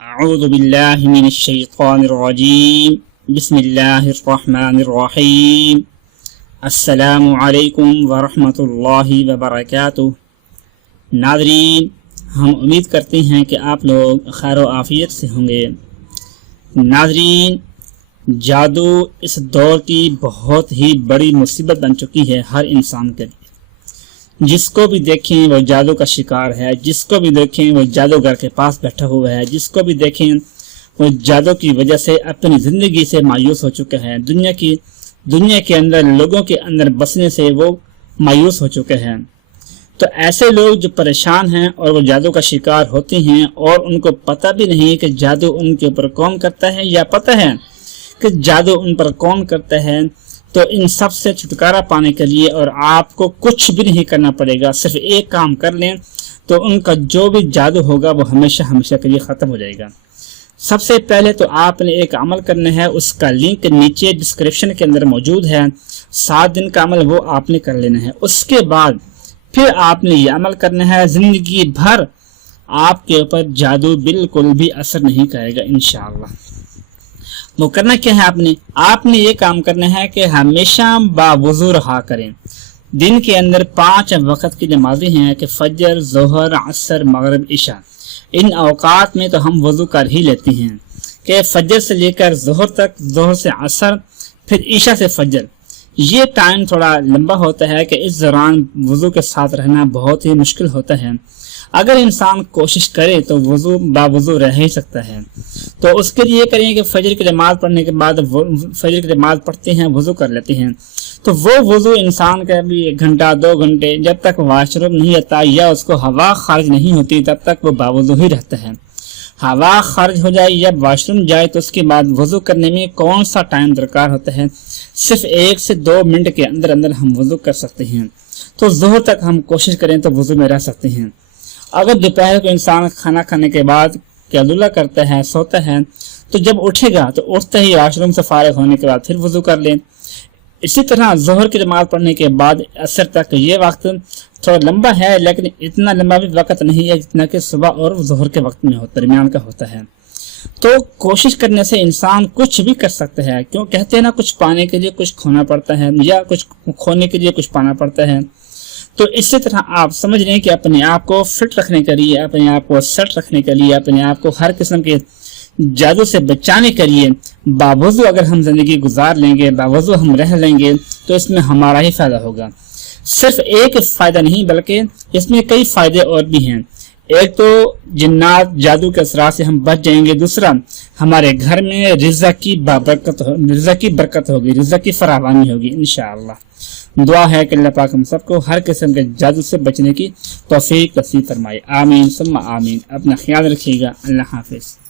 اعوذ باللہ من الشیطان الرجیم بسم اللہ الرحمن الرحیم السلام علیکم ورحمۃ اللہ وبرکاتہ ناظرین، ہم امید کرتے ہیں کہ آپ لوگ خیر و عافیت سے ہوں گے۔ ناظرین، جادو اس دور کی بہت ہی بڑی مصیبت بن چکی ہے ہر انسان کے لیے۔ جس کو بھی دیکھیں وہ جادو کا شکار ہے، جس کو بھی دیکھیں وہ جادوگر کے پاس بیٹھا ہوا ہے، جس کو بھی دیکھیں وہ جادو کی وجہ سے اپنی زندگی سے مایوس ہو چکے ہیں۔ دنیا کی دنیا کے اندر، لوگوں کے اندر بسنے سے وہ مایوس ہو چکے ہیں۔ تو ایسے لوگ جو پریشان ہیں اور وہ جادو کا شکار ہوتے ہیں اور ان کو پتہ بھی نہیں کہ جادو ان کے اوپر کون کرتا ہے یا پتہ ہے کہ جادو ان پر کون کرتا ہے تو ان سب سے چھٹکارا پانے کے لیے اور آپ کو کچھ بھی نہیں کرنا پڑے گا، صرف ایک کام کر لیں تو ان کا جو بھی جادو ہوگا وہ ہمیشہ ہمیشہ کے لیے ختم ہو جائے گا۔ سب سے پہلے تو آپ نے ایک عمل کرنا ہے، اس کا لنک نیچے ڈسکرپشن کے اندر موجود ہے۔ سات دن کا عمل وہ آپ نے کر لینا ہے۔ اس کے بعد پھر آپ نے یہ عمل کرنا ہے، زندگی بھر آپ کے اوپر جادو بالکل بھی اثر نہیں کرے گا، انشاءاللہ۔ وہ کرنا کیا ہے آپ نے؟ آپ نے یہ کام کرنا ہے کہ ہمیشہ با وضو رہا کریں۔ دن کے اندر پانچ وقت کی نمازیں ہیں کہ فجر، ظہر، عصر، مغرب، عشاء۔ ان اوقات میں تو ہم وضو کر ہی لیتے ہیں کہ فجر سے لے کر ظہر تک، ظہر سے عصر، پھر عشاء سے فجر۔ یہ ٹائم تھوڑا لمبا ہوتا ہے کہ اس دوران وضو کے ساتھ رہنا بہت ہی مشکل ہوتا ہے۔ اگر انسان کوشش کرے تو وضو با وضو رہ ہی سکتا ہے۔ تو اس کے لیے کریں کہ فجر کی نماز پڑھنے کے بعد فجر کی نماز پڑھتے ہیں، وضو کر لیتے ہیں۔ تو وہ وضو انسان کا بھی ایک گھنٹہ، دو گھنٹے جب تک واش روم نہیں آتا یا اس کو ہوا خارج نہیں ہوتی، تب تک وہ باوضو ہی رہتا ہے۔ ہوا خارج ہو جائے یا واش روم جائے تو اس کے بعد وضو کرنے میں کون سا ٹائم درکار ہوتا ہے؟ صرف ایک سے دو منٹ کے اندر اندر ہم وضو کر سکتے ہیں۔ تو زہر تک ہم کوشش کریں تو وضو میں رہ سکتے ہیں۔ اگر دوپہر کو انسان کھانا کھانے کے بعد کیلولہ کرتا ہے، سوتا ہے، تو جب اٹھے گا تو اٹھتے ہی واش روم سے فارغ ہونے کے بعد پھر وضو کر لیں۔ اسی طرح ظہر کی نماز پڑھنے کے بعد اثر تک یہ وقت تھوڑا لمبا ہے، لیکن اتنا لمبا بھی وقت نہیں ہے جتنا کہ صبح اور ظہر کے وقت میں درمیان کا ہوتا ہے۔ تو کوشش کرنے سے انسان کچھ بھی کر سکتا ہے۔ کیوں کہتے ہیں نا، کچھ پانے کے لیے کچھ کھونا پڑتا ہے یا کچھ کھونے کے لیے کچھ پانا پڑتا ہے۔ تو اسی طرح آپ سمجھ رہے ہیں کہ اپنے آپ کو فٹ رکھنے کے لیے، اپنے آپ کو سیٹ رکھنے کے لیے، اپنے آپ کو ہر قسم کے جادو سے بچانے کے لیے باوضو اگر ہم زندگی گزار لیں گے، باوضو ہم رہ لیں گے، تو اس میں ہمارا ہی فائدہ ہوگا۔ صرف ایک فائدہ نہیں، بلکہ اس میں کئی فائدے اور بھی ہیں۔ ایک تو جنات جادو کے اثرات سے ہم بچ جائیں گے۔ دوسرا، ہمارے گھر میں رزا کی بابرکت رزا کی برکت ہوگی رزا کی فراوانی ہوگی، انشاءاللہ۔ دعا ہے کہ اللہ پاک ہم سب کو ہر قسم کے جادو سے بچنے کی توفیق فرمائے۔ آمین، ثم آمین۔ اپنا خیال رکھیے گا۔ اللہ حافظ۔